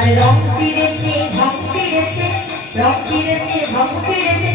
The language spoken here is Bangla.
আর রং ফিরেছে ঢং ফিরেছে রং ফিরেছে ঢং ফিরেছে।